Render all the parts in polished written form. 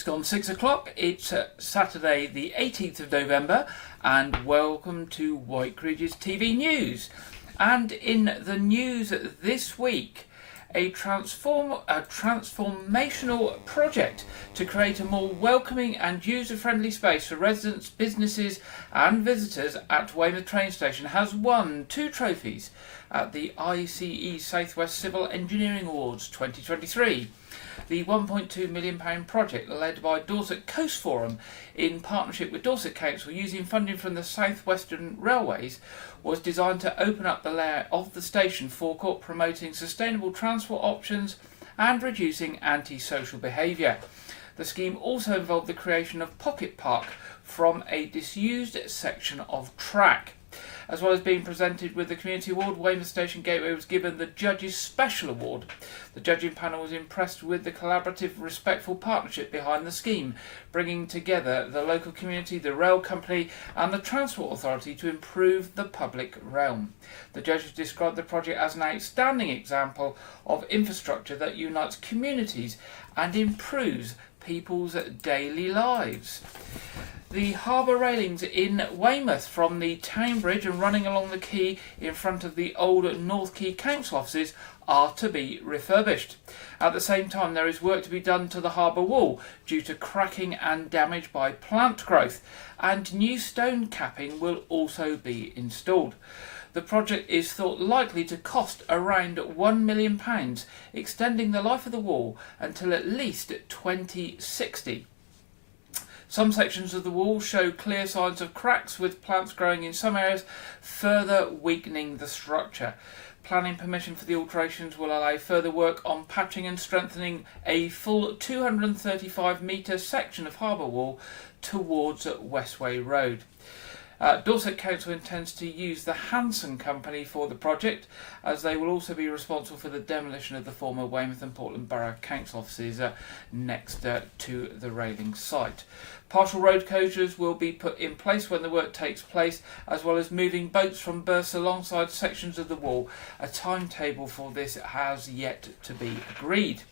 Just gone 6 o'clock. It's Saturday the 18th of November, and welcome to White Ridge's TV News. And in the news this week, a transformational project to create a more welcoming and user-friendly space for residents, businesses and visitors at Weymouth train station has won 2 trophies at the ICE Southwest Civil Engineering Awards 2023. The £1.2 million project, led by Dorset Coast Forum in partnership with Dorset Council using funding from the South Western Railways, was designed to open up the layout of the station forecourt, promoting sustainable transport options and reducing antisocial behaviour. The scheme also involved the creation of Pocket Park from a disused section of track. As well as being presented with the Community Award, Weymouth Station Gateway was given the Judges Special Award. The judging panel was impressed with the collaborative, respectful partnership behind the scheme, bringing together the local community, the rail company and the Transport Authority to improve the public realm. The judges described the project as an outstanding example of infrastructure that unites communities and improves people's daily lives. The harbour railings in Weymouth, from the town bridge and running along the quay in front of the old North Quay Council offices, are to be refurbished. At the same time, there is work to be done to the harbour wall due to cracking and damage by plant growth, and new stone capping will also be installed. The project is thought likely to cost around £1 million, extending the life of the wall until at least 2060. Some sections of the wall show clear signs of cracks, with plants growing in some areas, further weakening the structure. Planning permission for the alterations will allow further work on patching and strengthening a full 235-metre section of harbour wall towards Westway Road. Dorset Council intends to use the Hanson Company for the project, as they will also be responsible for the demolition of the former Weymouth and Portland Borough Council offices next to the railing site. Partial road closures will be put in place when the work takes place, as well as moving boats from berths alongside sections of the wall. A timetable for this has yet to be agreed.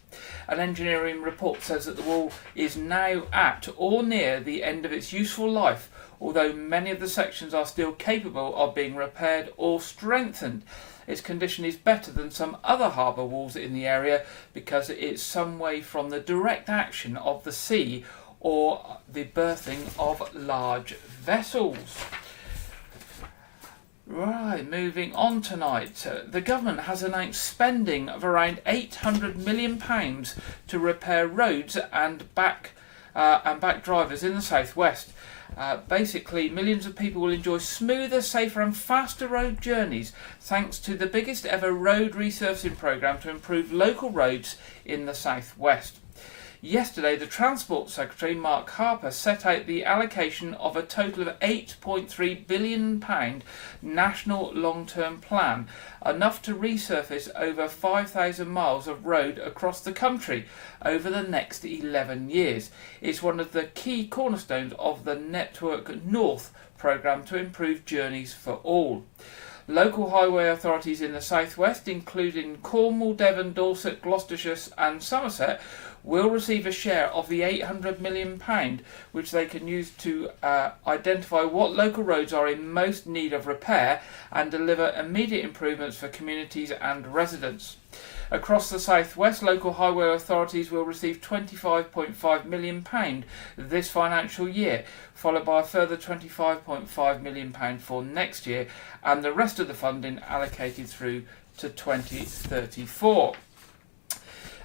An engineering report says that the wall is now at or near the end of its useful life, although many of the sections are still capable of being repaired or strengthened. Its condition is better than some other harbour walls in the area because it is some way from the direct action of the sea or the berthing of large vessels. Right, moving on tonight. The government has announced spending of around £800 million to repair roads and back drivers in the southwest. Basically, millions of people will enjoy smoother, safer and faster road journeys thanks to the biggest ever road resurfacing programme to improve local roads in the southwest. Yesterday, the Transport Secretary, Mark Harper, set out the allocation of a total of £8.3 billion national long-term plan, enough to resurface over 5,000 miles of road across the country over the next 11 years. It's one of the key cornerstones of the Network North programme to improve journeys for all. Local highway authorities in the southwest, including Cornwall, Devon, Dorset, Gloucestershire and Somerset, will receive a share of the £800 million, which they can use to identify what local roads are in most need of repair and deliver immediate improvements for communities and residents. Across the southwest, local highway authorities will receive £25.5 million this financial year, followed by a further £25.5 million for next year, and the rest of the funding allocated through to 2034.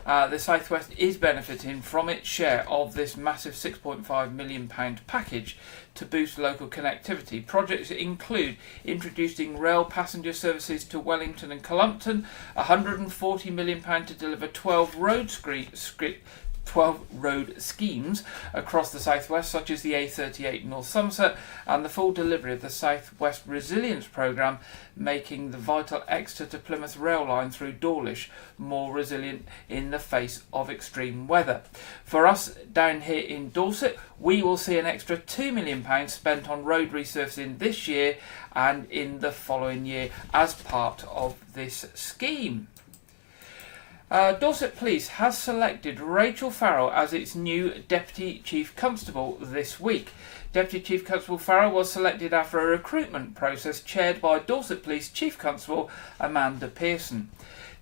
The Southwest is benefiting from its share of this massive £6.5 million package to boost local connectivity. Projects include introducing rail passenger services to Wellington and Cullompton, £140 million to deliver 12 road schemes across the southwest, such as the A38 North Somerset, and the full delivery of the South West Resilience Programme, making the vital Exeter to Plymouth rail line through Dawlish more resilient in the face of extreme weather. For us down here in Dorset, we will see an extra £2 million spent on road resurfacing this year and in the following year as part of this scheme. Dorset Police has selected Rachel Farrell as its new Deputy Chief Constable this week. Deputy Chief Constable Farrell was selected after a recruitment process chaired by Dorset Police Chief Constable Amanda Pearson.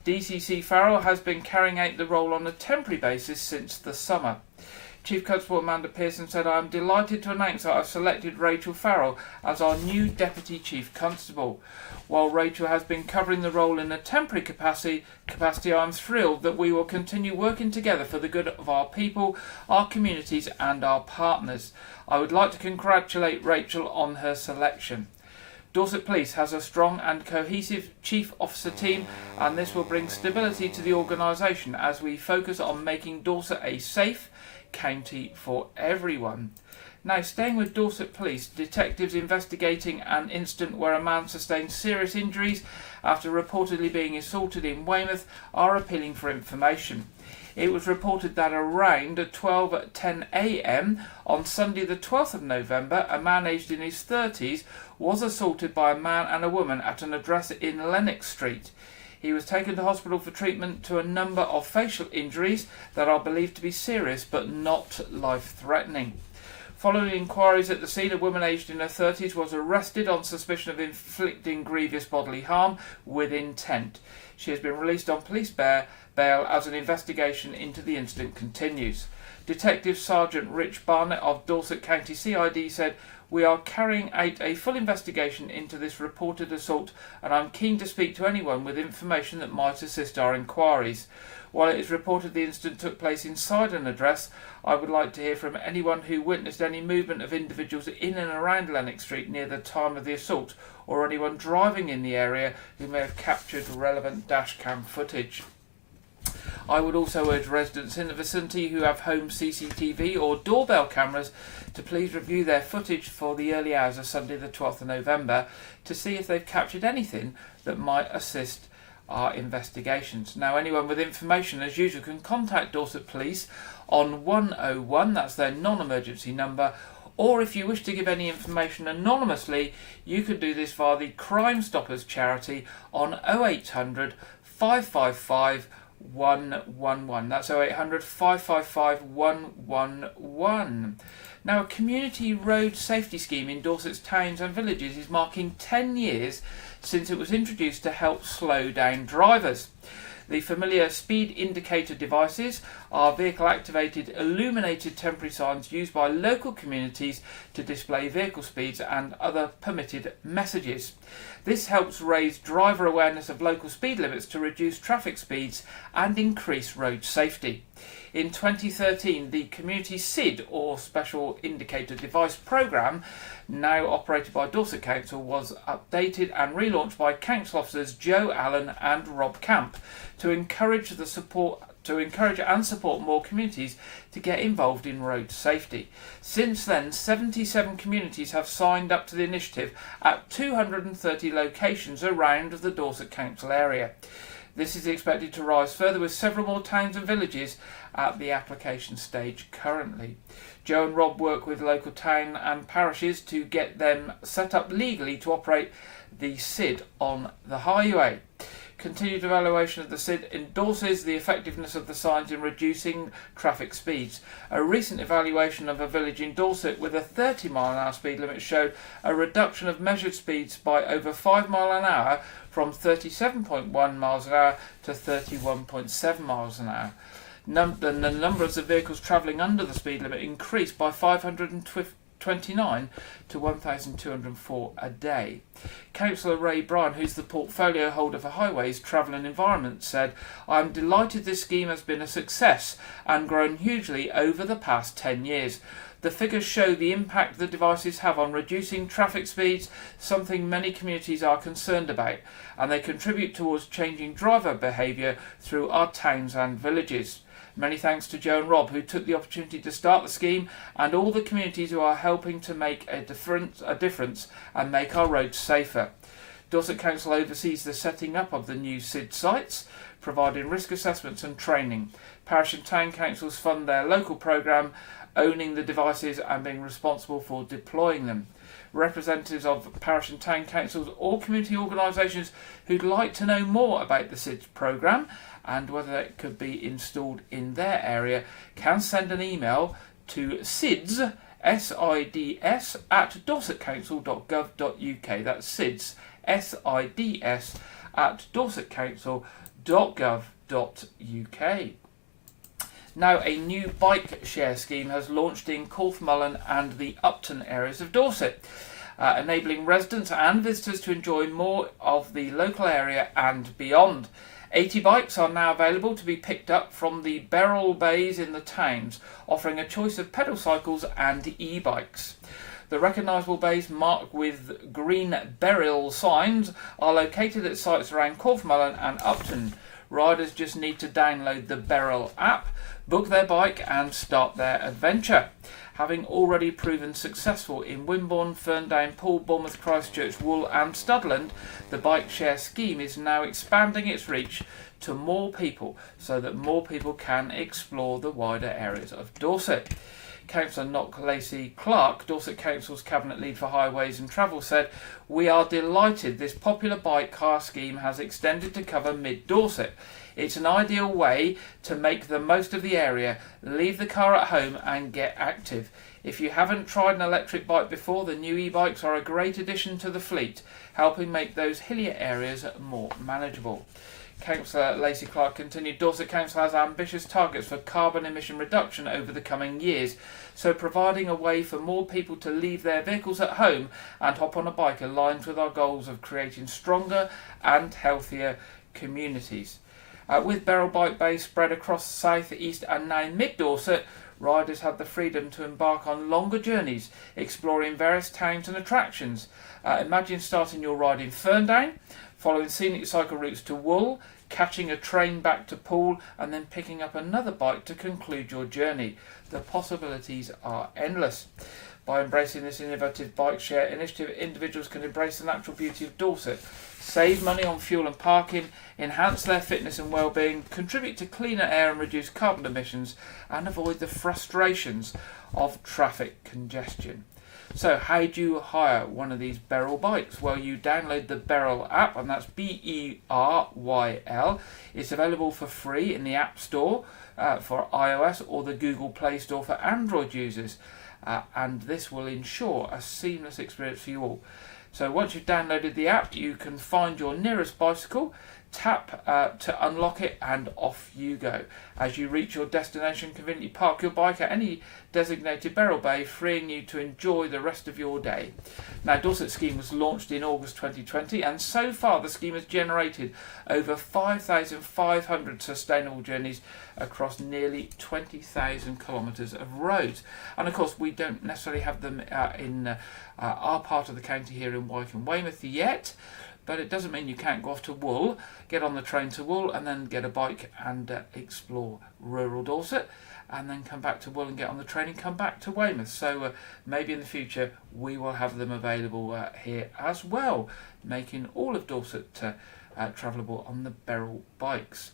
DCC Farrell has been carrying out the role on a temporary basis since the summer. Chief Constable Amanda Pearson said, "I am delighted to announce that I've selected Rachel Farrell as our new Deputy Chief Constable. While Rachel has been covering the role in a temporary capacity, I am thrilled that we will continue working together for the good of our people, our communities and our partners. I would like to congratulate Rachel on her selection." Dorset Police has a strong and cohesive Chief Officer team, and this will bring stability to the organisation as we focus on making Dorset a safe county for everyone. Now, staying with Dorset Police, detectives investigating an incident where a man sustained serious injuries after reportedly being assaulted in Weymouth are appealing for information. It was reported that around 12:10 a.m. on Sunday the 12th of November, a man aged in his 30s was assaulted by a man and a woman at an address in Lennox Street. He was taken to hospital for treatment to a number of facial injuries that are believed to be serious but not life-threatening. Following inquiries at the scene, a woman aged in her 30s was arrested on suspicion of inflicting grievous bodily harm with intent. She has been released on police bail as an investigation into the incident continues. Detective Sergeant Rich Barnett of Dorset County CID said, "We are carrying out a full investigation into this reported assault, and I'm keen to speak to anyone with information that might assist our inquiries. While it is reported the incident took place inside an address, I would like to hear from anyone who witnessed any movement of individuals in and around Lennox Street near the time of the assault, or anyone driving in the area who may have captured relevant dashcam footage." I would also urge residents in the vicinity who have home CCTV or doorbell cameras to please review their footage for the early hours of Sunday the 12th of November to see if they've captured anything that might assist our investigations. Now, anyone with information, as usual, can contact Dorset Police on 101, that's their non-emergency number, or if you wish to give any information anonymously, you can do this via the Crime Stoppers charity on 0800 555 111. That's 0800 555 111. Now, a community road safety scheme in Dorset's towns and villages is marking 10 years since it was introduced to help slow down drivers. The familiar speed indicator devices are vehicle-activated illuminated temporary signs used by local communities to display vehicle speeds and other permitted messages. This helps raise driver awareness of local speed limits to reduce traffic speeds and increase road safety. In 2013, the Community SID, or Special Indicator Device Programme, now operated by Dorset Council, was updated and relaunched by council officers Joe Allen and Rob Camp to encourage and support more communities to get involved in road safety. Since then, 77 communities have signed up to the initiative at 230 locations around the Dorset Council area. This is expected to rise further, with several more towns and villages at the application stage currently. Joe and Rob work with local town and parishes to get them set up legally to operate the SID on the highway. Continued evaluation of the SID endorses the effectiveness of the signs in reducing traffic speeds. A recent evaluation of a village in Dorset with a 30 mile an hour speed limit showed a reduction of measured speeds by over 5 miles an hour, from 37.1 miles an hour to 31.7 miles an hour. The number of the vehicles travelling under the speed limit increased by 529 to 1,204 a day. Councillor Ray Bryan, who's the portfolio holder for Highways, Travel and Environment, said, "I am delighted this scheme has been a success and grown hugely over the past 10 years. The figures show the impact the devices have on reducing traffic speeds, something many communities are concerned about, and they contribute towards changing driver behaviour through our towns and villages." Many thanks to Joe and Rob, who took the opportunity to start the scheme, and all the communities who are helping to make a difference and make our roads safer. Dorset Council oversees the setting up of the new SID sites, providing risk assessments and training. Parish and town councils fund their local programme, owning the devices and being responsible for deploying them. Representatives of parish and town councils or community organisations who'd like to know more about the SIDS programme and whether it could be installed in their area, can send an email to SIDS, SIDS, at dorsetcouncil.gov.uk. That's SIDS, SIDS, at dorsetcouncil.gov.uk. Now, a new bike share scheme has launched in Corfmullen and the Upton areas of Dorset, enabling residents and visitors to enjoy more of the local area and beyond. 80 bikes are now available to be picked up from the Beryl bays in the towns, offering a choice of pedal cycles and e-bikes. The recognisable bays marked with green Beryl signs are located at sites around Corfmullen and Upton. Riders just need to download the Beryl app, book their bike and start their adventure. Having already proven successful in Wimborne, Ferndown, Poole, Bournemouth, Christchurch, Wool and Studland, the bike share scheme is now expanding its reach to more people so that more people can explore the wider areas of Dorset. Councillor Knock Lacey-Clark, Dorset Council's Cabinet Lead for Highways and Travel, said, "We are delighted this popular bike hire scheme has extended to cover mid-Dorset. It's an ideal way to make the most of the area, leave the car at home and get active. If you haven't tried an electric bike before, the new e-bikes are a great addition to the fleet, helping make those hillier areas more manageable." Councillor Lacey-Clark continued, "Dorset Council has ambitious targets for carbon emission reduction over the coming years, so providing a way for more people to leave their vehicles at home and hop on a bike aligns with our goals of creating stronger and healthier communities." With Beryl bike bays spread across south, east and now mid-Dorset, riders have the freedom to embark on longer journeys, exploring various towns and attractions. Imagine starting your ride in Ferndown, following scenic cycle routes to Wool, catching a train back to Poole and then picking up another bike to conclude your journey. The possibilities are endless. By embracing this innovative bike share initiative, individuals can embrace the natural beauty of Dorset, save money on fuel and parking, enhance their fitness and well-being, contribute to cleaner air and reduce carbon emissions, and avoid the frustrations of traffic congestion. So how do you hire one of these Beryl bikes? Well, you download the Beryl app, and that's BERYL. It's available for free in the App Store for iOS or the Google Play Store for Android users. And this will ensure a seamless experience for you all. So once you've downloaded the app, you can find your nearest bicycle, tap to unlock it, and off you go. As you reach your destination, conveniently park your bike at any designated Beryl bay, freeing you to enjoy the rest of your day. Now, Dorset scheme was launched in August 2020, and so far the scheme has generated over 5,500 sustainable journeys across nearly 20,000 kilometres of roads. And of course, we don't necessarily have them in our part of the county here in Wycombe Weymouth yet, but it doesn't mean you can't go off to Wool, get on the train to Wool and then get a bike and explore rural Dorset, and then come back to Wool and get on the train and come back to Weymouth. So maybe in the future we will have them available here as well, making all of Dorset travelable on the Beryl bikes.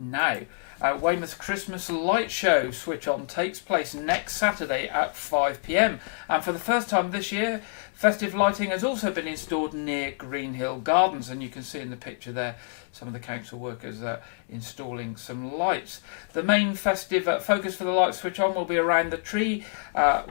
Now, Weymouth Christmas Light Show Switch On takes place next Saturday at 5 p.m. and for the first time this year, festive lighting has also been installed near Greenhill Gardens, and you can see in the picture there some of the council workers installing some lights. The main festive focus for the light switch on will be around the tree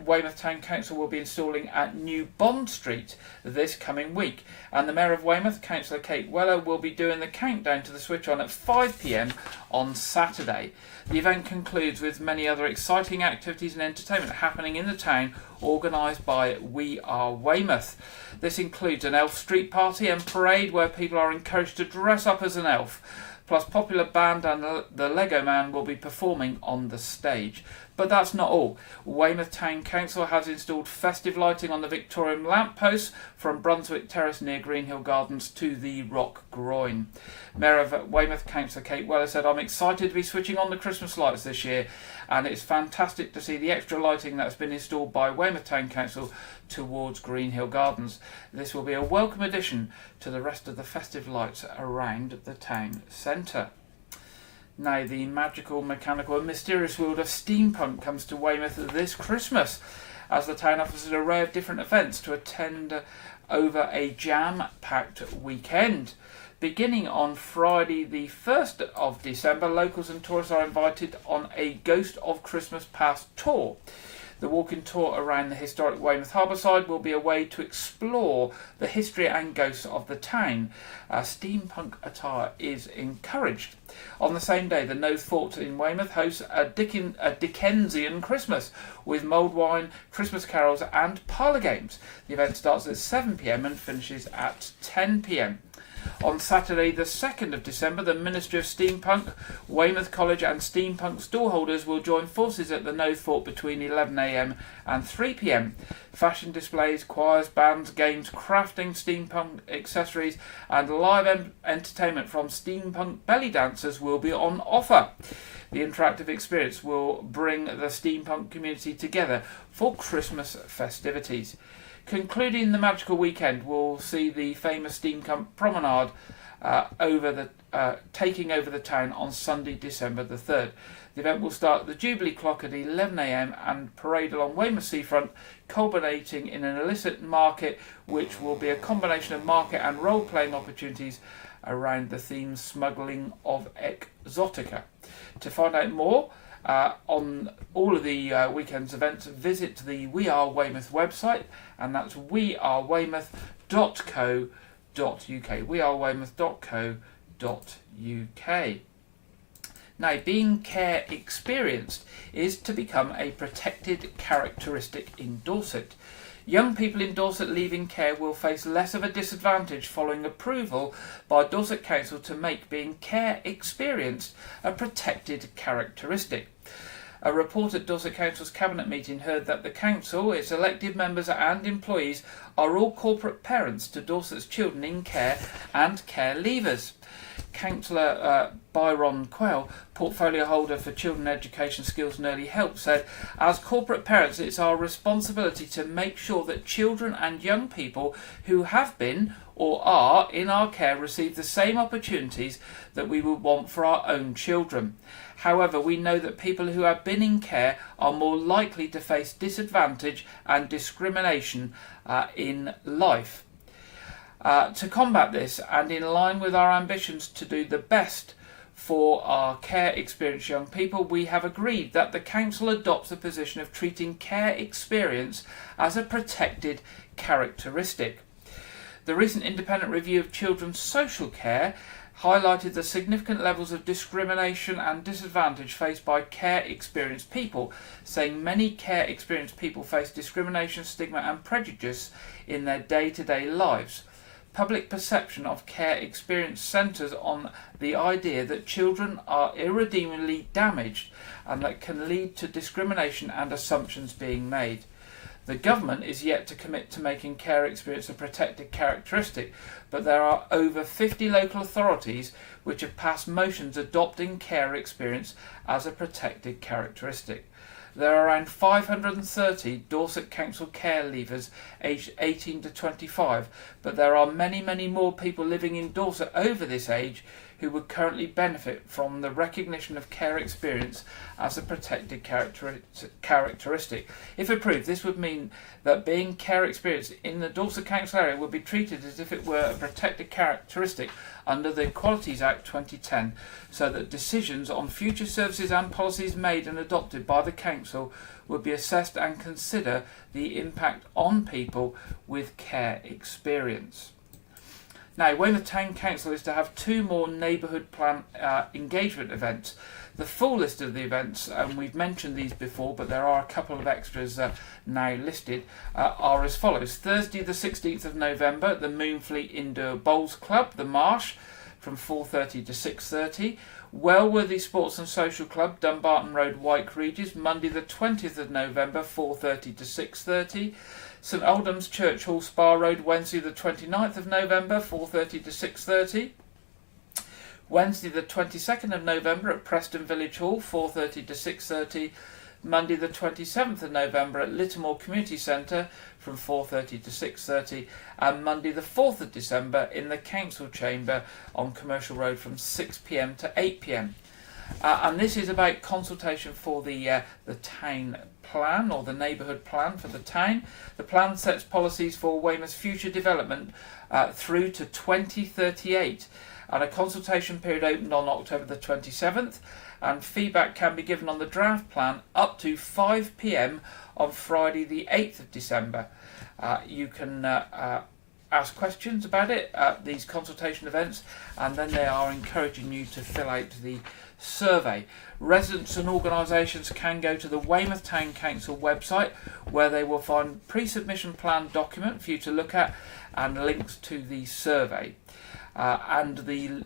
Weymouth Town Council will be installing at New Bond Street this coming week, and the Mayor of Weymouth, Councillor Kate Weller, will be doing the countdown to the switch on at 5 p.m. on Saturday. The event concludes with many other exciting activities and entertainment happening in the town, organised by We Are Weymouth. This includes an elf street party and parade where people are encouraged to dress up as an elf, plus popular band and the Lego Man will be performing on the stage. But that's not all. Weymouth Town Council has installed festive lighting on the Victorian lampposts from Brunswick Terrace near Greenhill Gardens to the Rock Groin. Mayor of Weymouth, Councillor Kate Weller, said, "I'm excited to be switching on the Christmas lights this year, and it's fantastic to see the extra lighting that's been installed by Weymouth Town Council towards Greenhill Gardens. This will be a welcome addition to the rest of the festive lights around the town centre." Now, the magical, mechanical and mysterious world of steampunk comes to Weymouth this Christmas, as the town offers an array of different events to attend over a jam-packed weekend. Beginning on Friday the 1st of December, locals and tourists are invited on a Ghost of Christmas Past tour. The walking tour around the historic Weymouth Harbourside will be a way to explore the history and ghosts of the town. Steampunk attire is encouraged. On the same day, the No Fort in Weymouth hosts a Dickensian Christmas with mulled wine, Christmas carols and parlour games. The event starts at 7 p.m. and finishes at 10 p.m. On Saturday the 2nd of December, the Ministry of Steampunk, Weymouth College and Steampunk stallholders will join forces at the No Fort between 11 a.m. and 3 p.m. Fashion displays, choirs, bands, games, crafting, steampunk accessories and live entertainment from steampunk belly dancers will be on offer. The interactive experience will bring the steampunk community together for Christmas festivities. Concluding the magical weekend, we'll see the famous steampunk promenade taking over the town on Sunday, December the 3rd. The event will start at the Jubilee clock at 11 a.m. and parade along Weymouth seafront, culminating in an illicit market, which will be a combination of market and role-playing opportunities around the theme smuggling of exotica. To find out more on all of the weekend's events, visit the We Are Weymouth website, and that's weareweymouth.co.uk. weareweymouth.co.uk. Now, being care experienced is to become a protected characteristic in Dorset. Young people in Dorset leaving care will face less of a disadvantage following approval by Dorset Council to make being care experienced a protected characteristic. A report at Dorset Council's Cabinet meeting heard that the Council, its elected members and employees are all corporate parents to Dorset's children in care and care leavers. Councillor Byron Quell, portfolio holder for Children Education, Skills and Early Help, said, "As corporate parents, it's our responsibility to make sure that children and young people who have been or are in our care receive the same opportunities that we would want for our own children. However, we know that people who have been in care are more likely to face disadvantage and discrimination in life. To combat this, and in line with our ambitions to do the best for our care experienced young people, we have agreed that the Council adopts the position of treating care experience as a protected characteristic. The recent independent review of children's social care highlighted the significant levels of discrimination and disadvantage faced by care experienced people, saying many care experienced people face discrimination, stigma and prejudice in their day-to-day lives. Public perception of care experience centres on the idea that children are irredeemably damaged and that can lead to discrimination and assumptions being made. The government is yet to commit to making care experience a protected characteristic, but there are over 50 local authorities which have passed motions adopting care experience as a protected characteristic. There are around 530 Dorset Council care leavers aged 18 to 25, but there are many, many more people living in Dorset over this age who would currently benefit from the recognition of care experience as a protected characteristic. If approved, this would mean that being care experience in the Dorset Council area would be treated as if it were a protected characteristic under the Equalities Act 2010, so that decisions on future services and policies made and adopted by the Council would be assessed and consider the impact on people with care experience. Now, Weymouth Town Council is to have 2 more neighbourhood plan engagement events. The full list of the events, and we've mentioned these before, but there are a couple of extras now listed, are as follows. Thursday the 16th of November at the Moonfleet Indoor Bowls Club, the Marsh, from 4:30 to 6:30. Wellworthy Sports and Social Club, Dumbarton Road, White Regis, Monday the 20th of November, 4:30 to 6:30. St Aldham's Church Hall, Spa Road, Wednesday the 29th of November, 4:30 to 6:30. Wednesday the 22nd of November at Preston Village Hall, 4:30 to 6:30. Monday the 27th of November at Littermore Community Centre from 4:30 to 6:30, and Monday the 4th of December in the Council Chamber on Commercial Road from 6 p.m. to 8 p.m. And this is about consultation for the town plan, or the neighbourhood plan for the town. The plan sets policies for Weymouth's future development through to 2038, and a consultation period opened on October the 27th, and feedback can be given on the draft plan up to 5 p.m. on Friday the 8th of December. You can ask questions about it at these consultation events, and then they are encouraging you to fill out the survey. Residents and organisations can go to the Weymouth Town Council website, where they will find pre-submission plan document for you to look at and links to the survey. And the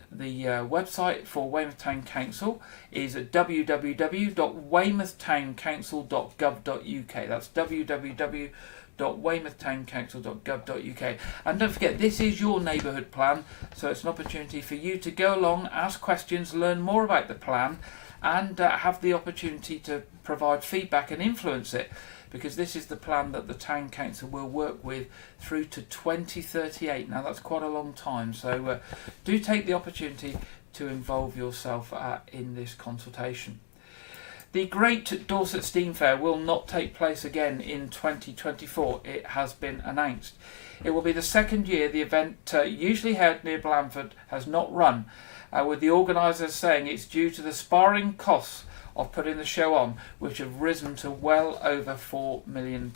website for Weymouth Town Council is www.weymouthtowncouncil.gov.uk. That's www.weymouthtowncouncil.gov.uk. And don't forget, this is your neighbourhood plan, so it's an opportunity for you to go along, ask questions, learn more about the plan, and have the opportunity to provide feedback and influence it, because this is the plan that the Town Council will work with through to 2038. Now that's quite a long time, so do take the opportunity to involve yourself in this consultation. The Great Dorset Steam Fair will not take place again in 2024. It has been announced. It will be the second year the event, usually held near Blandford, has not run, with the organisers saying it's due to the spiraling costs of putting the show on, which have risen to well over £4 million.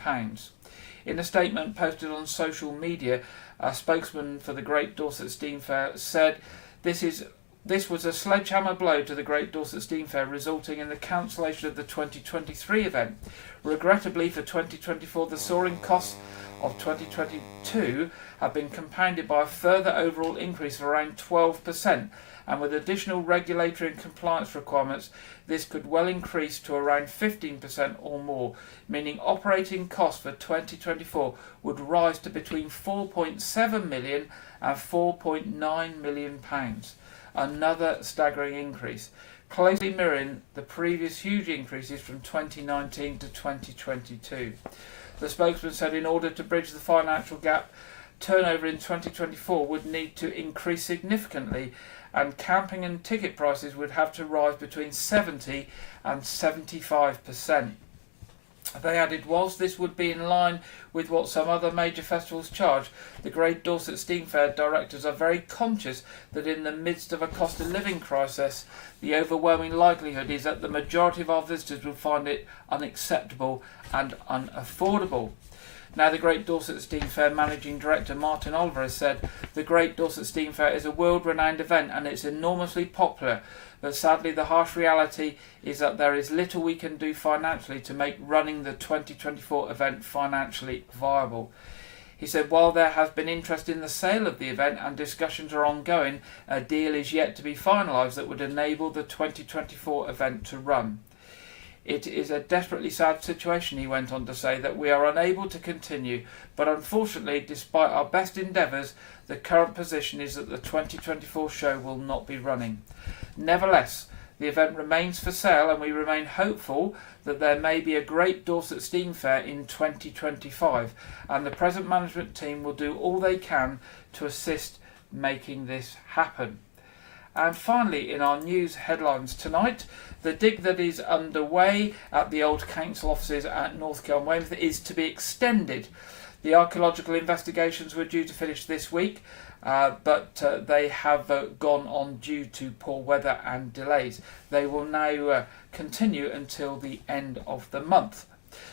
In a statement posted on social media, a spokesman for the Great Dorset Steam Fair said, This was a sledgehammer blow to the Great Dorset Steam Fair, resulting in the cancellation of the 2023 event. Regrettably for 2024, the soaring costs of 2022 have been compounded by a further overall increase of around 12%, and with additional regulatory and compliance requirements, this could well increase to around 15% or more, meaning operating costs for 2024 would rise to between £4.7 million and £4.9 million. Another staggering increase, closely mirroring the previous huge increases from 2019 to 2022. The spokesman said in order to bridge the financial gap, turnover in 2024 would need to increase significantly, and camping and ticket prices would have to rise between 70 and 75%. They added, whilst this would be in line with what some other major festivals charge, the Great Dorset Steam Fair directors are very conscious that in the midst of a cost of living crisis, the overwhelming likelihood is that the majority of our visitors will find it unacceptable and unaffordable. Now, the Great Dorset Steam Fair Managing Director Martin Oliver has said, the Great Dorset Steam Fair is a world-renowned event and it's enormously popular, but sadly the harsh reality is that there is little we can do financially to make running the 2024 event financially viable. He said, while there has been interest in the sale of the event and discussions are ongoing, a deal is yet to be finalised that would enable the 2024 event to run. It is a desperately sad situation, he went on to say, that we are unable to continue, but unfortunately, despite our best endeavours, the current position is that the 2024 show will not be running. Nevertheless, the event remains for sale and we remain hopeful that there may be a Great Dorset Steam Fair in 2025, and the present management team will do all they can to assist making this happen. And finally, in our news headlines tonight, the dig that is underway at the old council offices at North Kiln Weymouth is to be extended. The archaeological investigations were due to finish this week, but they have gone on due to poor weather and delays. They will now continue until the end of the month.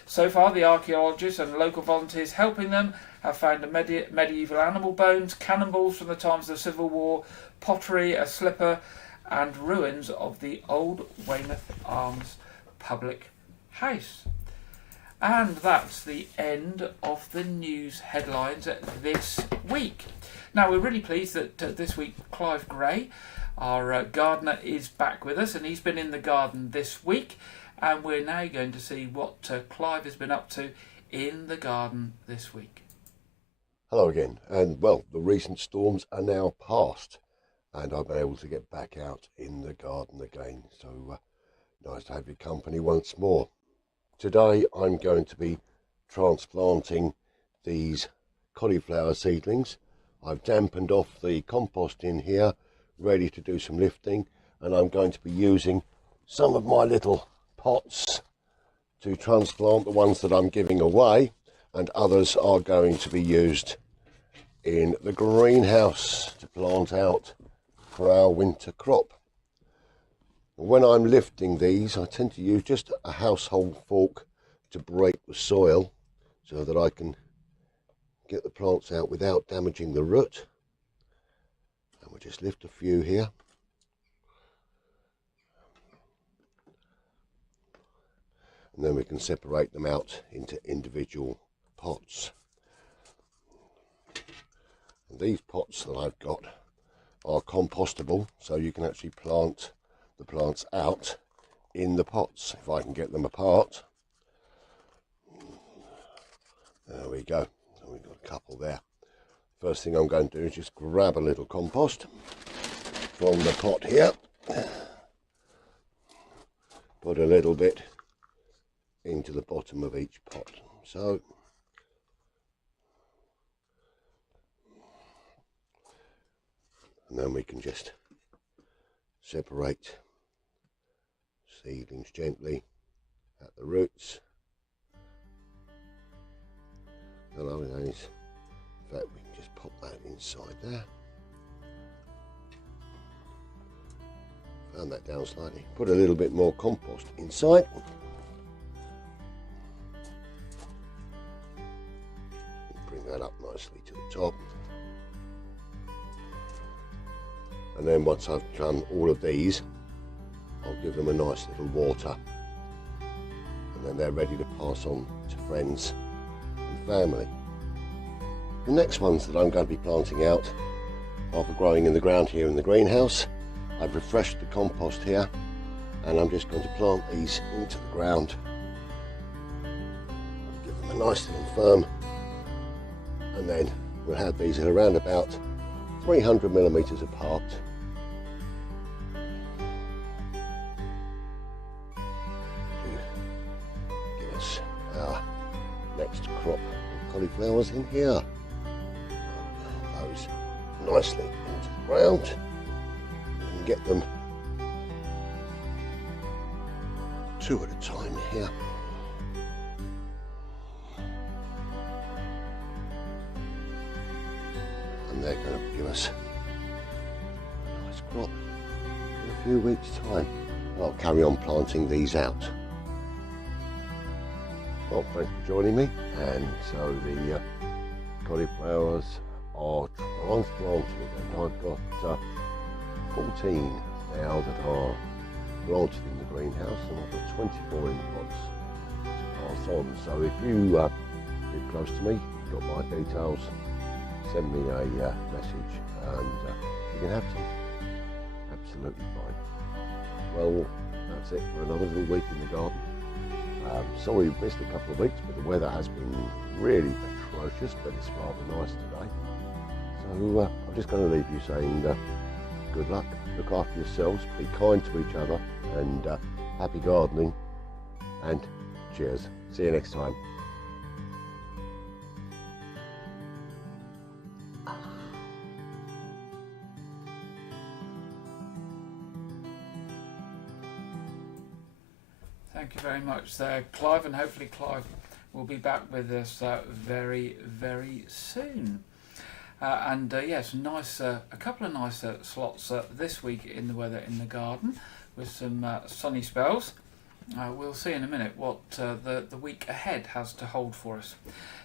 So far, the archaeologists and local volunteers helping them have found medieval animal bones, cannonballs from the times of the Civil War, pottery, a slipper, and ruins of the old Weymouth Arms public house. And that's the end of the news headlines this week. Now, we're really pleased that this week Clive Gray, our gardener, is back with us, and he's been in the garden this week, and we're now going to see what Clive has been up to in the garden this week. Hello again, and well, the recent storms are now past, and I've been able to get back out in the garden again, so nice to have your company once more. Today I'm going to be transplanting these cauliflower seedlings. I've dampened off the compost in here, ready to do some lifting, and I'm going to be using some of my little pots to transplant the ones that I'm giving away, and others are going to be used in the greenhouse to plant out for our winter crop. When I'm lifting these, I tend to use just a household fork to break the soil so that I can get the plants out without damaging the root. And we'll just lift a few here. And then we can separate them out into individual pots. And these pots that I've got are compostable, so you can actually plant the plants out in the pots if I can get them apart. There we go. So we've got a couple there. First thing I'm going to do is just grab a little compost from the pot here. Put a little bit into the bottom of each pot. So and then we can just separate seedlings gently at the roots. Hello guys. In fact, we can just pop that inside there. Found that down slightly. Put a little bit more compost inside. Bring that up nicely to the top. And then once I've done all of these, I'll give them a nice little water. And then they're ready to pass on to friends and family. The next ones that I'm going to be planting out are for growing in the ground here in the greenhouse. I've refreshed the compost here, and I'm just going to plant these into the ground. Give them a nice little firm, and then we'll have these at around about 300 millimeters apart. To give us our next crop of cauliflowers in here. Those nicely into the ground and get them two at a time here. And they're going to give us a nice crop in a few weeks' time. I'll carry on planting these out. Well, thanks for joining me. And so the cauliflowers are transplanted, and I've got 14 now that are planted in the greenhouse, and I've got 24 in pots to pass on. So if you live close to me, you've got my details, send me a message and you can have some. Absolutely fine. Well, that's it for another little week in the garden. Sorry we missed a couple of weeks, but the weather has been really atrocious, but it's rather nice today. So I'm just going to leave you saying good luck, look after yourselves, be kind to each other, and happy gardening, and cheers. See you next time. Thank you very much there, Clive, and hopefully Clive will be back with us very, very soon. Yes, nice, a couple of nice slots this week in the weather in the garden with some sunny spells. We'll see in a minute what the week ahead has to hold for us.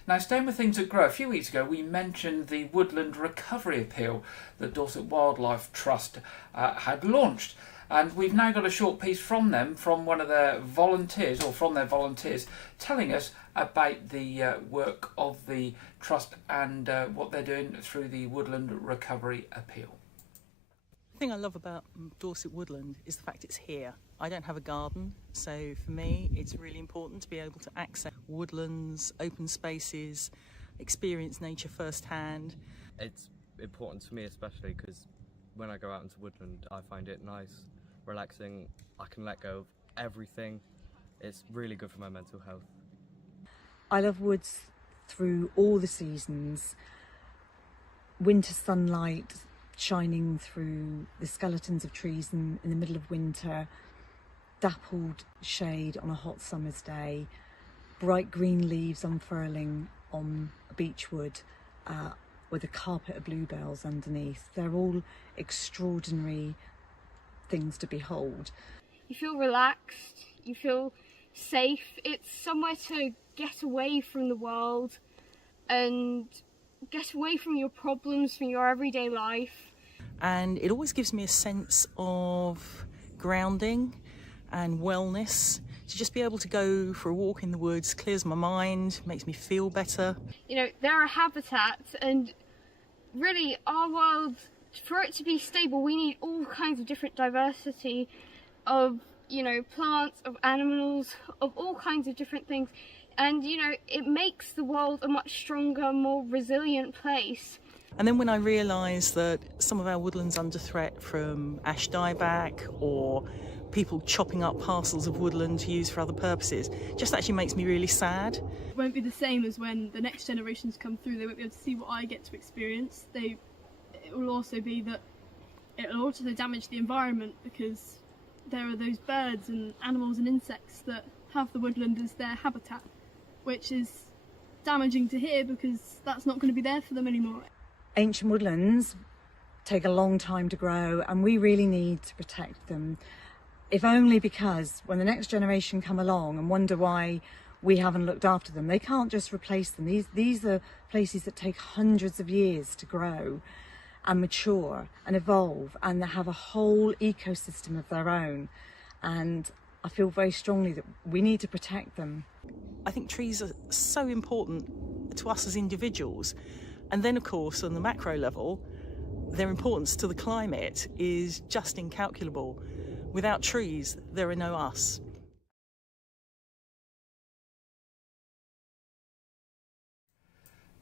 Now, staying with things that grow, a few weeks ago we mentioned the Woodland Recovery Appeal that Dorset Wildlife Trust had launched. And we've now got a short piece from them, from one of their volunteers, or from their volunteers, telling us about the work of the Trust and what they're doing through the Woodland Recovery Appeal. The thing I love about Dorset Woodland is the fact it's here. I don't have a garden, so for me it's really important to be able to access woodlands, open spaces, experience nature firsthand. It's important to me especially because when I go out into woodland I find it nice, relaxing, I can let go of everything. It's really good for my mental health. I love woods through all the seasons. Winter sunlight shining through the skeletons of trees in the middle of winter. dappled shade on a hot summer's day, bright green leaves unfurling on a beechwood with a carpet of bluebells underneath. They're all extraordinary things to behold. You feel relaxed, you feel safe. It's somewhere to get away from the world and get away from your problems, from your everyday life. And it always gives me a sense of grounding and wellness. To just be able to go for a walk in the woods clears my mind, makes me feel better. You know, they're a habitat, and really our world, for it to be stable, we need all kinds of different diversity of, you know, plants, of animals, of all kinds of different things. And, you know, it makes the world a much stronger, more resilient place. And then when I realised that some of our woodland's under threat from ash dieback or people chopping up parcels of woodland to use for other purposes, just actually makes me really sad. It won't be the same as when the next generations come through. They won't be able to see what I get to experience. It will also be that it will also damage the environment, because there are those birds and animals and insects that have the woodland as their habitat, which is damaging to hear because that's not going to be there for them anymore. Ancient woodlands take a long time to grow, and we really need to protect them, if only because when the next generation come along and wonder why we haven't looked after them, they can't just replace them. These are places that take hundreds of years to grow and mature and evolve, and they have a whole ecosystem of their own, and I feel very strongly that we need to protect them. I think trees are so important to us as individuals, and then of course on the macro level their importance to the climate is just incalculable. Without trees there are no us.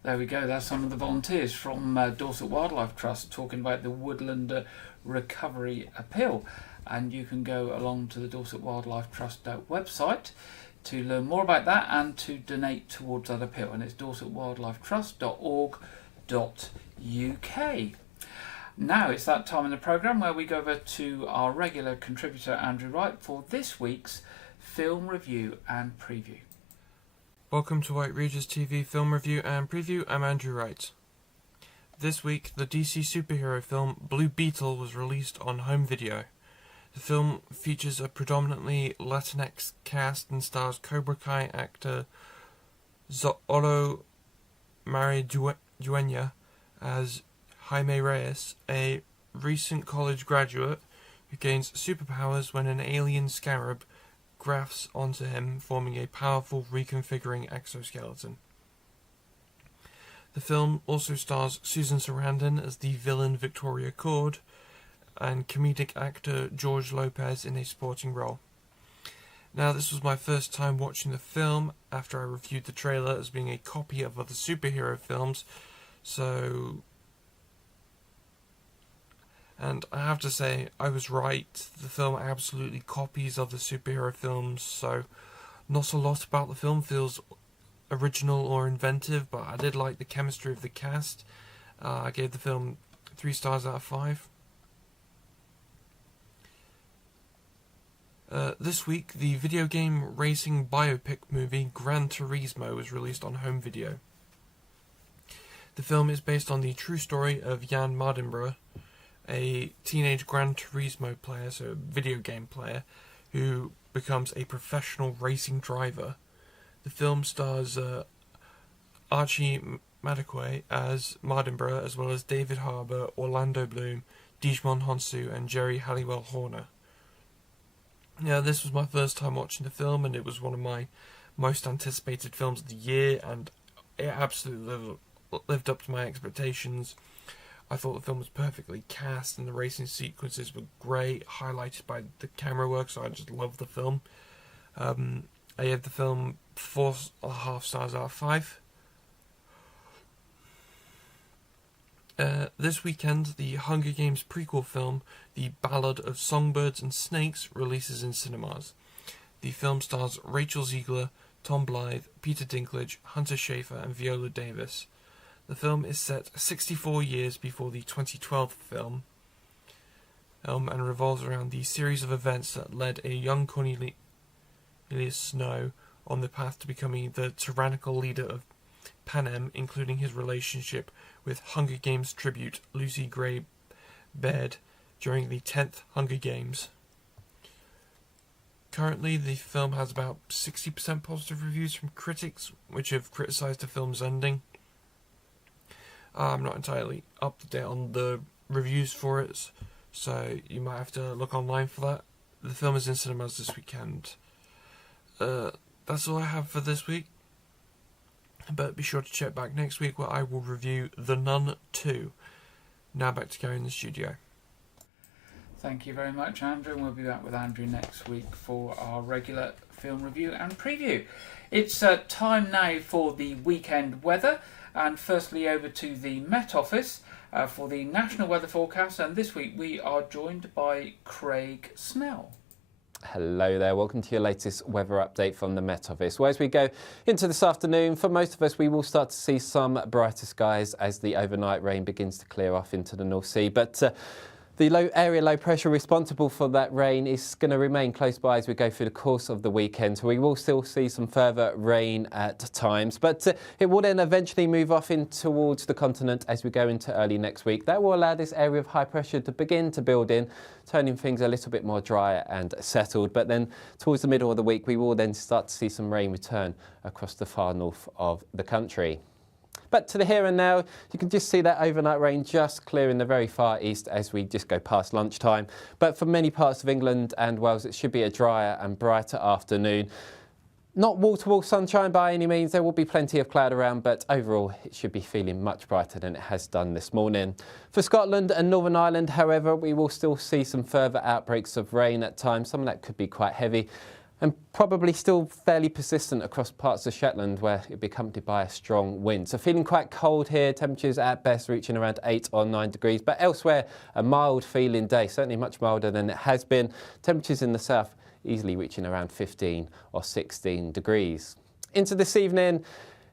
There we go, that's some of the volunteers from Dorset Wildlife Trust talking about the Woodland Recovery Appeal. And you can go along to the Dorset Wildlife Trust website to learn more about that and to donate towards that appeal. And it's dorsetwildlifetrust.org.uk. Now it's that time in the programme where we go over to our regular contributor Andrew Wright for this week's film review and preview. Welcome to White Regis TV film review and preview. I'm Andrew Wright. This week, the DC superhero film Blue Beetle was released on home video. The film features a predominantly Latinx cast and stars Cobra Kai actor Xolo Maridueña as Jaime Reyes, a recent college graduate who gains superpowers when an alien scarab grafts onto him, forming a powerful reconfiguring exoskeleton. The film also stars Susan Sarandon as the villain Victoria Cord, and comedic actor George Lopez in a supporting role. Now, this was my first time watching the film after I reviewed the trailer as being a copy of other superhero films, and I have to say, I was right. The film absolutely copies other superhero films, so not a lot about the film feels original or inventive, but I did like the chemistry of the cast. I gave the film 3 stars out of 5. This week, the video game racing biopic movie Gran Turismo was released on home video. The film is based on the true story of Jan Mardenborough, a teenage Gran Turismo player, so a video game player, who becomes a professional racing driver. The film stars Archie Madekwe as Mardenborough, as well as David Harbour, Orlando Bloom, Djimon Hounsou, and Jerry Halliwell Horner. Now, this was my first time watching the film, and it was one of my most anticipated films of the year, and it absolutely lived up to my expectations. I thought the film was perfectly cast, and the racing sequences were great, highlighted by the camera work, so I just loved the film. I gave the film 4.5 stars out of 5. This weekend, the Hunger Games prequel film, The Ballad of Songbirds and Snakes, releases in cinemas. The film stars Rachel Ziegler, Tom Blythe, Peter Dinklage, Hunter Schafer, and Viola Davis. The film is set 64 years before the 2012 film. and revolves around the series of events that led a young Cornelius Snow on the path to becoming the tyrannical leader of Panem, including his relationship with Hunger Games tribute Lucy Gray Baird during the 10th Hunger Games. Currently, the film has about 60% positive reviews from critics, which have criticised the film's ending. I'm not entirely up to date on the reviews for it, so you might have to look online for that. The film is in cinemas this weekend. That's all I have for this week, but be sure to check back next week where I will review The Nun 2. Now back to Gary in the studio. Thank you very much, Andrew, and we'll be back with Andrew next week for our regular film review and preview. It's time now for the weekend weather, and firstly over to the Met Office for the national weather forecast, and this week we are joined by Craig Snell. Hello there, welcome to your latest weather update from the Met Office. Well, as we go into this afternoon, for most of us we will start to see some brighter skies as the overnight rain begins to clear off into the North Sea, but the low pressure responsible for that rain is going to remain close by as we go through the course of the weekend. So we will still see some further rain at times, but it will then eventually move off in towards the continent as we go into early next week. That will allow this area of high pressure to begin to build in, turning things a little bit more dry and settled. But then towards the middle of the week, we will then start to see some rain return across the far north of the country. But to the here and now, you can just see that overnight rain just clearing the very far east as we just go past lunchtime. But for many parts of England and Wales, it should be a drier and brighter afternoon. Not wall-to-wall sunshine by any means, there will be plenty of cloud around, but overall it should be feeling much brighter than it has done this morning. For Scotland and Northern Ireland, however, we will still see some further outbreaks of rain at times. Some of that could be quite heavy, and probably still fairly persistent across parts of Shetland where it'll be accompanied by a strong wind. So feeling quite cold here, temperatures at best reaching around 8 or 9 degrees, but elsewhere a mild feeling day, certainly much milder than it has been. Temperatures in the south easily reaching around 15 or 16 degrees. Into this evening,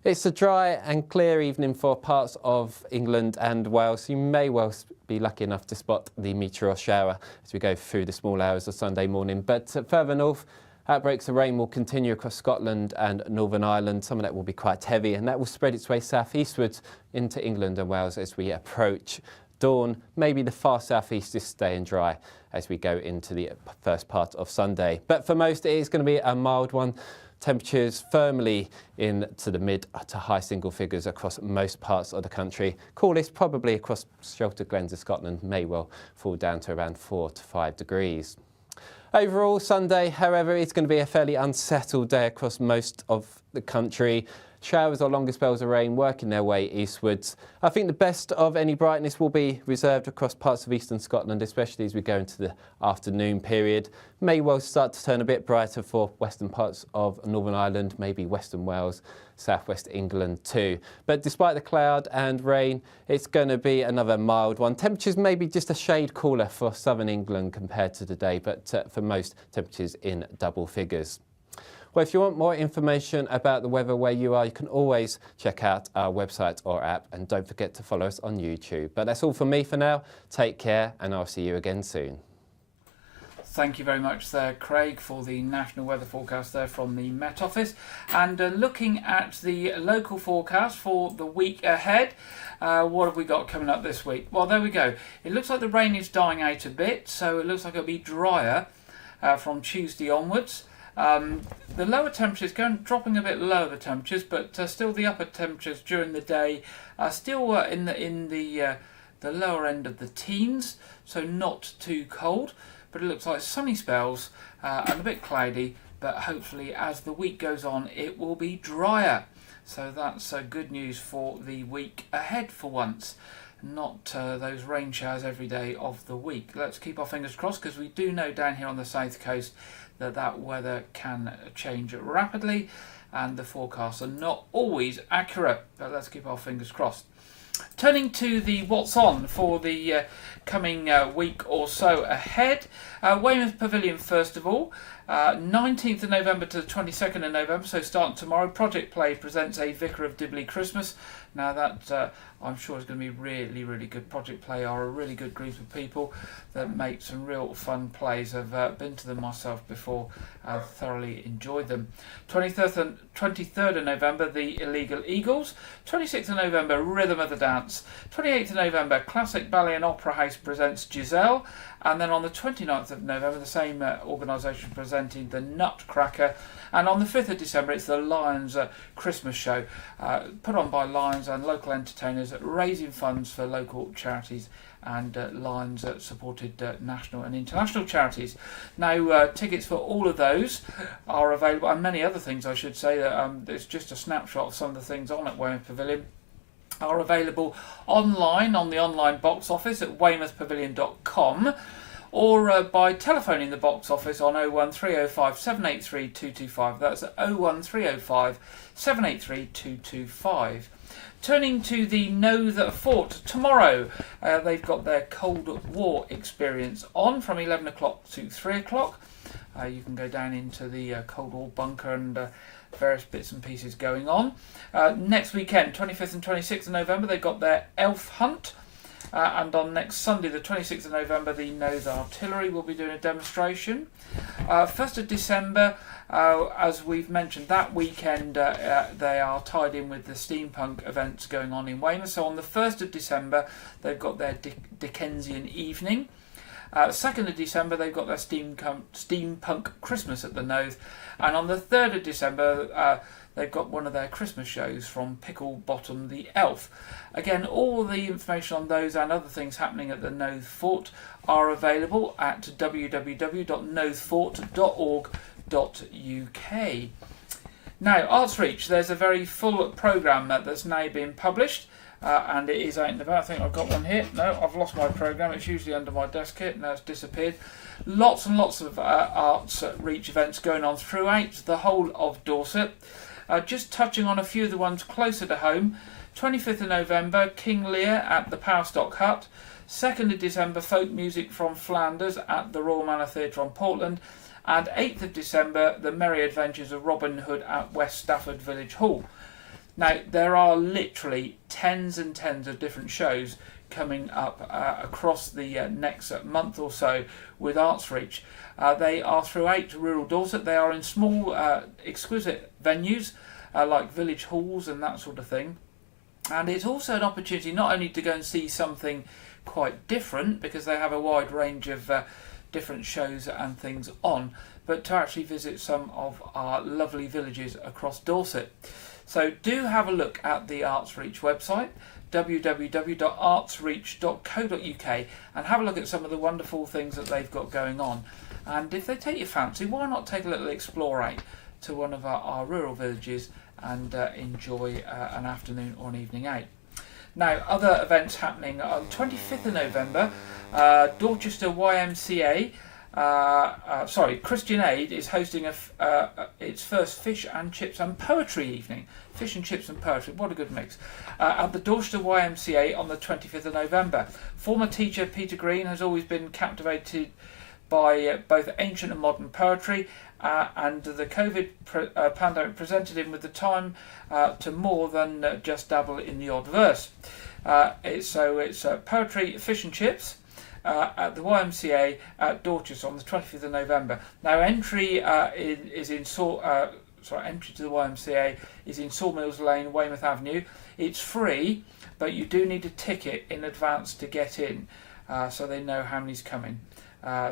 it's a dry and clear evening for parts of England and Wales. You may well be lucky enough to spot the meteor shower as we go through the small hours of Sunday morning, but further north, outbreaks of rain will continue across Scotland and Northern Ireland. Some of that will be quite heavy, and that will spread its way southeastwards into England and Wales as we approach dawn. Maybe the far southeast is staying dry as we go into the first part of Sunday. But for most, it is going to be a mild one. Temperatures firmly into the mid to high single figures across most parts of the country. Coolest probably across sheltered glens of Scotland, may well fall down to around 4 to 5 degrees. Overall, Sunday, however, it's going to be a fairly unsettled day across most of the country. Showers or longer spells of rain working their way eastwards. I think the best of any brightness will be reserved across parts of eastern Scotland, especially as we go into the afternoon period. May well start to turn a bit brighter for western parts of Northern Ireland, maybe western Wales, southwest England too. But despite the cloud and rain, it's going to be another mild one. Temperatures maybe just a shade cooler for southern England compared to today, but for most, temperatures in double figures. Well, if you want more information about the weather where you are, you can always check out our website or app, and don't forget to follow us on YouTube. But that's all from me for now. Take care, and I'll see you again soon. Thank you very much there, Craig, for the national weather forecast there from the Met Office. And looking at the local forecast for the week ahead, what have we got coming up this week? Well, there we go. It looks like the rain is dying out a bit, so it looks like it'll be drier from Tuesday onwards. The lower temperatures dropping a bit lower, the temperatures, but still the upper temperatures during the day are still in the lower end of the teens, so not too cold. But it looks like sunny spells and a bit cloudy, but hopefully as the week goes on it will be drier. So that's good news for the week ahead for once. Not those rain showers every day of the week. Let's keep our fingers crossed, because we do know down here on the south coast that weather can change rapidly and the forecasts are not always accurate. But let's keep our fingers crossed. Turning to the what's on for the coming week or so ahead, Weymouth Pavilion first of all, 19th of November to the 22nd of November, so starting tomorrow, Project Play presents A Vicar of Dibley Christmas. Now that I'm sure is going to be really, really good. Project Play are a really good group of people that make some real fun plays. I've been to them myself before. I've thoroughly enjoyed them. 23rd of November, The Illegal Eagles. 26th of November, Rhythm of the Dance. 28th of November, Classic Ballet and Opera House presents Giselle. And then on the 29th of November, the same organisation presenting The Nutcracker. And on the 5th of December, it's the Lions Christmas show, put on by Lions and local entertainers, raising funds for local charities and Lions supported national and international charities. Now, tickets for all of those are available, and many other things, I should say. It's just a snapshot of some of the things on at Weymouth Pavilion. Are available online on the online box office at weymouthpavilion.com, or by telephoning the box office on 01305 783 225. That's 01305 783 225. Turning to the Know the Fort tomorrow, they've got their Cold War experience on from 11 o'clock to 3 o'clock. You can go down into the Cold War bunker and various bits and pieces going on. Next weekend, 25th and 26th of November, they've got their Elf Hunt. And on next Sunday, the 26th of November, the Nose Artillery will be doing a demonstration. 1st of December, as we've mentioned, that weekend they are tied in with the steampunk events going on in Weymouth. So on the 1st of December, they've got their Dickensian evening. 2nd of December, they've got their steampunk Christmas at the Nose. And on the 3rd of December, they've got one of their Christmas shows from Pickle Bottom the Elf. Again, all the information on those and other things happening at the Nose Fort are available at www.nosefort.org.uk. Now, Arts Reach, there's a very full programme that's now being published. And it is out and about. I think I've got one here. No, I've lost my programme. It's usually under my desk here. Now it's disappeared. Lots and lots of Arts Reach events going on throughout the whole of Dorset. Just touching on a few of the ones closer to home. 25th of November, King Lear at the Powerstock Hut. 2nd of December, folk music from Flanders at the Royal Manor Theatre on Portland. And 8th of December, the Merry Adventures of Robin Hood at West Stafford Village Hall. Now, there are literally tens and tens of different shows coming up across the next month or so with Arts Reach. They are throughout rural Dorset. They are in small, exquisite venues like village halls and that sort of thing. And it's also an opportunity not only to go and see something quite different, because they have a wide range of different shows and things on, but to actually visit some of our lovely villages across Dorset. So do have a look at the Arts Reach website, www.artsreach.co.uk, and have a look at some of the wonderful things that they've got going on. And if they take your fancy, why not take a little explore out to one of our rural villages and enjoy an afternoon or an evening out. Now, other events happening on 25th of November, Dorchester YMCA, Christian Aid is hosting its first fish and chips and poetry evening. Fish and chips and poetry, what a good mix. At the Dorchester YMCA on the 25th of November. Former teacher Peter Green has always been captivated by both ancient and modern poetry, and the COVID pandemic presented him with the time to more than just dabble in the odd verse. It's poetry, fish and chips at the YMCA at Dorchester on the 25th of November. Now, entry entry to the YMCA is in Sawmills Lane, Weymouth Avenue. It's free, but you do need a ticket in advance to get in, so they know how many's coming.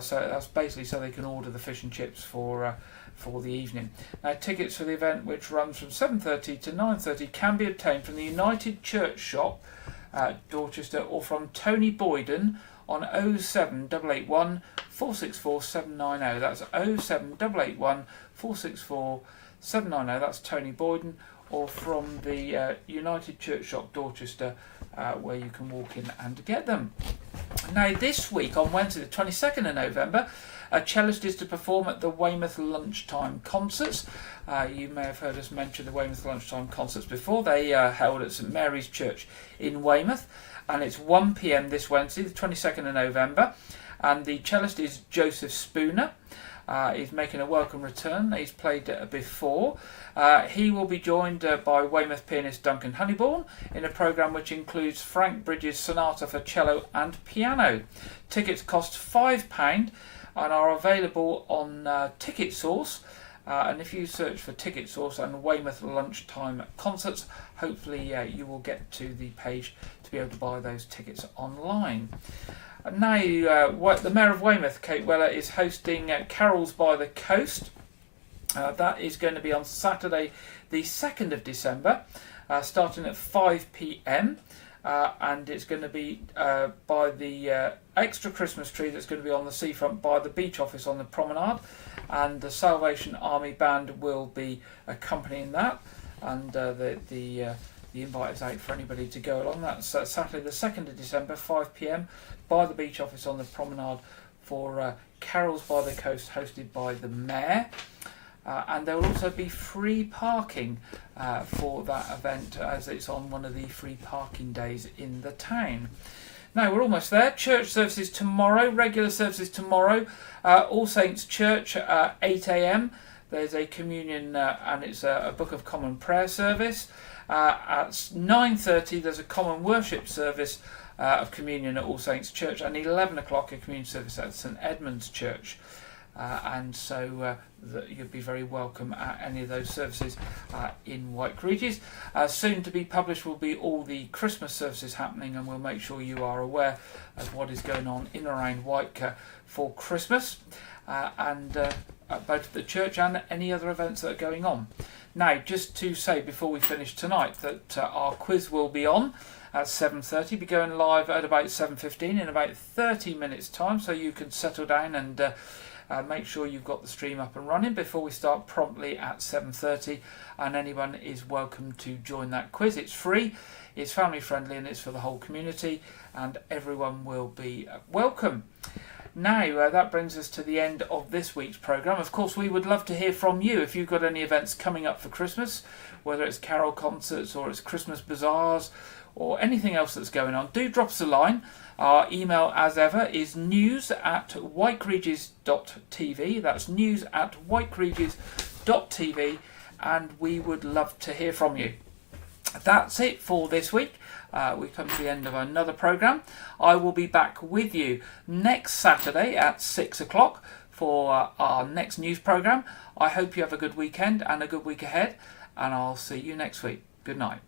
So that's basically so they can order the fish and chips for the evening. Now, tickets for the event, which runs from 7:30 to 9:30, can be obtained from the United Church Shop at Dorchester or from Tony Boyden on 07881 464 790. That's 07881 464 790. That's Tony Boyden, or from the United Church Shop Dorchester, where you can walk in and get them. Now, this week on Wednesday, the 22nd of November, a cellist is to perform at the Weymouth Lunchtime Concerts. You may have heard us mention the Weymouth Lunchtime Concerts before. They are held at St Mary's Church in Weymouth, and it's 1 p.m. this Wednesday, the 22nd of November. And the cellist is Joseph Spooner. He's making a welcome return. He's played before. He will be joined by Weymouth pianist Duncan Honeybourne in a programme which includes Frank Bridges' Sonata for Cello and Piano. Tickets cost £5 and are available on Ticket Source. And if you search for Ticket Source and Weymouth Lunchtime Concerts, hopefully you will get to the page to be able to buy those tickets online. Now, the Mayor of Weymouth, Kate Weller, is hosting Carols by the Coast. That is going to be on Saturday, the 2nd of December, starting at 5 p.m. And it's going to be by the extra Christmas tree that's going to be on the seafront by the beach office on the promenade. And the Salvation Army Band will be accompanying that. And the invite is out for anybody to go along. That's Saturday, the 2nd of December, 5 p.m. by the beach office on the promenade for Carols by the Coast, hosted by the Mayor. And there will also be free parking for that event, as it's on one of the free parking days in the town. Now, we're almost there. Church services tomorrow, regular services tomorrow. All Saints Church, 8 a.m. There's a communion and it's a Book of Common Prayer service. At 9:30 there's a common worship service of communion at All Saints Church, and 11 o'clock a communion service at St Edmund's Church. And so you'll be very welcome at any of those services in White Regis. Soon to be published will be all the Christmas services happening, and we'll make sure you are aware of what is going on in and around Whiteca for Christmas, and both at the church and any other events that are going on. Now, just to say before we finish tonight that our quiz will be on at 7:30, be going live at about 7:15 in about 30 minutes time, so you can settle down and make sure you've got the stream up and running before we start promptly at 7:30, and anyone is welcome to join that quiz. It's free, it's family friendly, and it's for the whole community, and everyone will be welcome. Now, that brings us to the end of this week's programme. Of course, we would love to hear from you if you've got any events coming up for Christmas, whether it's carol concerts or it's Christmas bazaars or anything else that's going on. Do drop us a line. Our email, as ever, is news@whiteregis.tv. That's news@whiteregis.tv, and we would love to hear from you. That's it for this week. We've come to the end of another programme. I will be back with you next Saturday at 6 o'clock for our next news programme. I hope you have a good weekend and a good week ahead, and I'll see you next week. Good night.